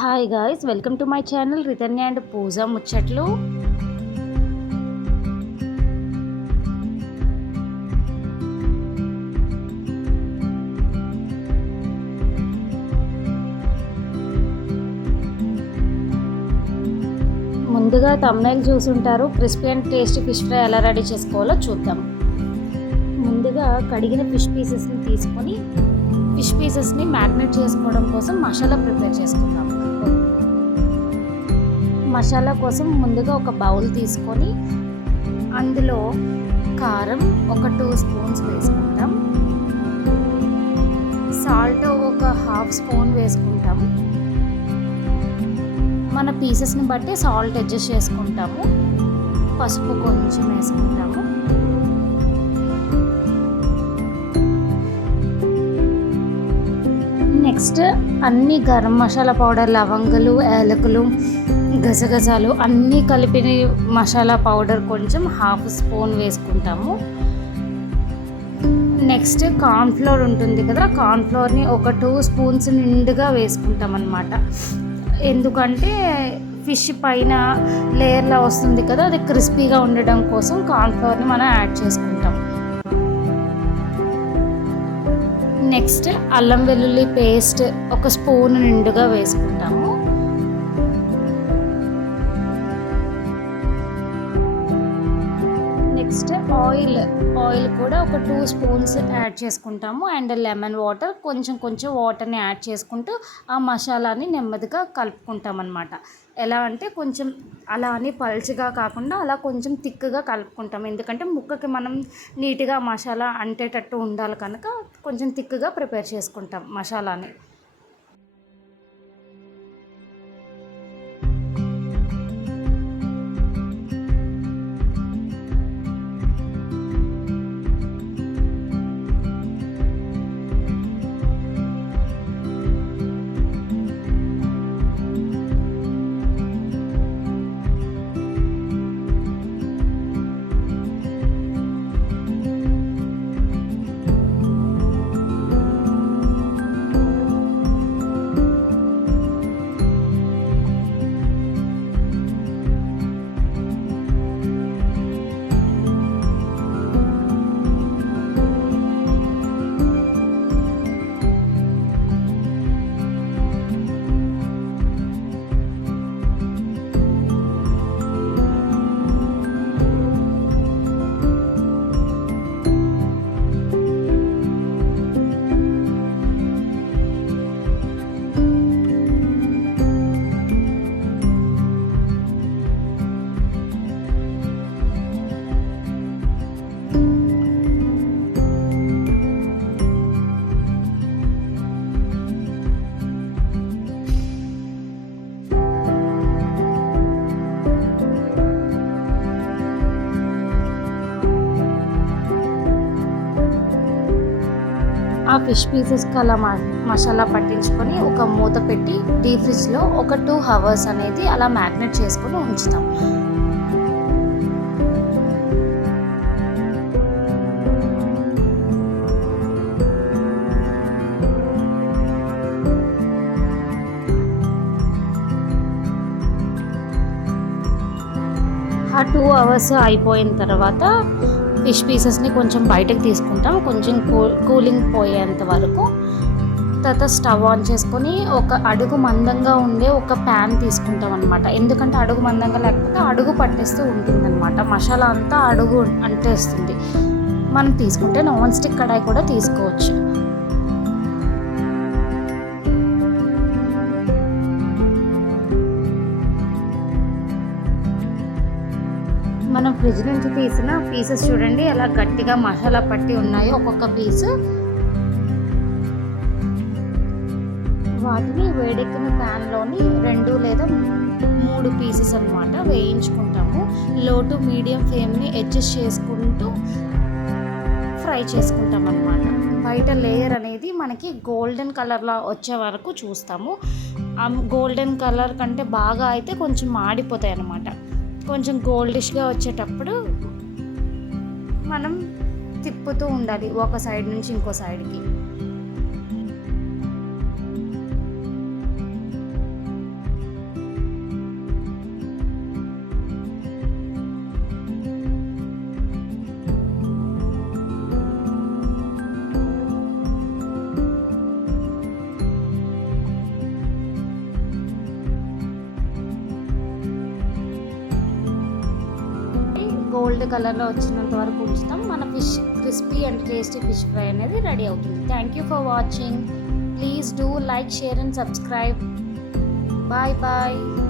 Hi guys, welcome to my channel Ritanya and Pooja ముచ్చట్లు. ముందుగా thumbnail చూసుంటారు. Crispy and tasty fish fry ఎలా ready చేసుకోవాలో చూద్దాం. ముందుగా కడిగిన ఫిష్ పీసెస్ని తీసుకొని ఫిష్ పీసెస్ని మ్యారినేట్ చేసుకోవడం కోసం మసాలా ప్రిపేర్ చేసుకుందాం. మసాలా కోసం ముందుగా ఒక బౌల్ తీసుకొని అందులో కారం ఒక 2 స్పూన్స్ వేసుకుంటాం. సాల్ట్ ఒక 1/2 స్పూన్ వేసుకుంటాం. మన పీసెస్ని బట్టి సాల్ట్ అడ్జస్ట్ చేసుకుంటాము. పసుపు కొంచెం వేసుకుంటాము. నెక్స్ట్ అన్ని గరం మసాలా పౌడర్, లవంగాలు, యాలకులు, గసగసాలు అన్నీ కలిపిన మసాలా పౌడర్ కొంచెం 1/2 స్పూన్ వేసుకుంటాము. నెక్స్ట్ కార్న్ఫ్లోర్ ఉంటుంది కదా, కార్న్ఫ్లోర్ని ఒక 2 స్పూన్స్ నిండుగా వేసుకుంటాం అన్నమాట. ఎందుకంటే ఫిష్ పైన లేయర్లా వస్తుంది కదా, అది క్రిస్పీగా ఉండడం కోసం కార్న్ఫ్లోర్ని మనం యాడ్ చేసుకుంటాం. నెక్స్ట్ అల్లం వెల్లుల్లి పేస్ట్ ఒక స్పూన్ నిండుగా వేసుకుంటాము. నెక్స్ట్ ఆయిల్ కూడా ఒక 2 స్పూన్స్ యాడ్ చేసుకుంటాము. అండ్ లెమన్ వాటర్ కొంచెం వాటర్ని యాడ్ చేసుకుంటూ ఆ మసాలాని నెమ్మదిగా కలుపుకుంటాం అన్నమాట. ఎలా అంటే కొంచెం అలా అని పల్చగా కాకుండా అలా కొంచెం థిక్గా కలుపుకుంటాం. ఎందుకంటే ముక్కకి మనం నీట్గా మసాలా అంటేటట్టు ఉండాలి కనుక కొంచెం థిక్గా ప్రిపేర్ చేసుకుంటాం మసాలాని. ఆ ఫిష్ పీసెస్కి అలా మసాలా పట్టించుకొని ఒక మూత పెట్టి డీప్ ఫ్రిడ్జ్లో ఒక 2 అవర్స్ అనేది అలా మ్యారినేట్ చేసుకొని ఉంచుతాం. ఆ 2 అవర్స్ అయిపోయిన తర్వాత ఫిష్ పీసెస్ని కొంచెం బయటకు తీసుకుంటాం, కొంచెం కూలింగ్ పోయేంత వరకు. తర్వాత స్టవ్ ఆన్ చేసుకొని ఒక అడుగు మందంగా ఉండే ఒక ప్యాన్ తీసుకుంటాం అనమాట. ఎందుకంటే అడుగు మందంగా లేకపోతే అడుగు పట్టేస్తూ ఉంటుందన్నమాట, మసాలా అంతా అడుగు అంటేస్తుంది. మనం తీసుకుంటే నాన్ స్టిక్ కడాయి కూడా తీసుకోవచ్చు. మనం ఫ్రిడ్జ్ నుంచి తీసిన పీసెస్ చూడండి ఎలా గట్టిగా మసాలా పట్టి ఉన్నాయో ఒక్కొక్క పీసు. వాటిని వేడెక్కిన ప్యాన్లోని 2 లేదా 3 పీసెస్ అన్నమాట వేయించుకుంటాము. లో టు మీడియం ఫ్లేమ్ని అడ్జస్ట్ చేసుకుంటూ ఫ్రై చేసుకుంటాం అన్నమాట. బయట లేయర్ అనేది మనకి గోల్డెన్ కలర్లా వచ్చే వరకు చూస్తాము. ఆ గోల్డెన్ కలర్ కంటే బాగా అయితే కొంచెం మాడిపోతాయి అన్నమాట. కొంచెం గోల్డిష్గా వచ్చేటప్పుడు మనం తిప్పుతూ ఉండాలి ఒక సైడ్ నుంచి ఇంకో సైడ్కి. గోల్డ్ కలర్లో వచ్చినంత వరకు ఉంచుతాం. మన fish crispy and tasty fish fry అనేది రెడీ అవుతుంది. Thank you for watching. Please do like, share and subscribe. Bye bye.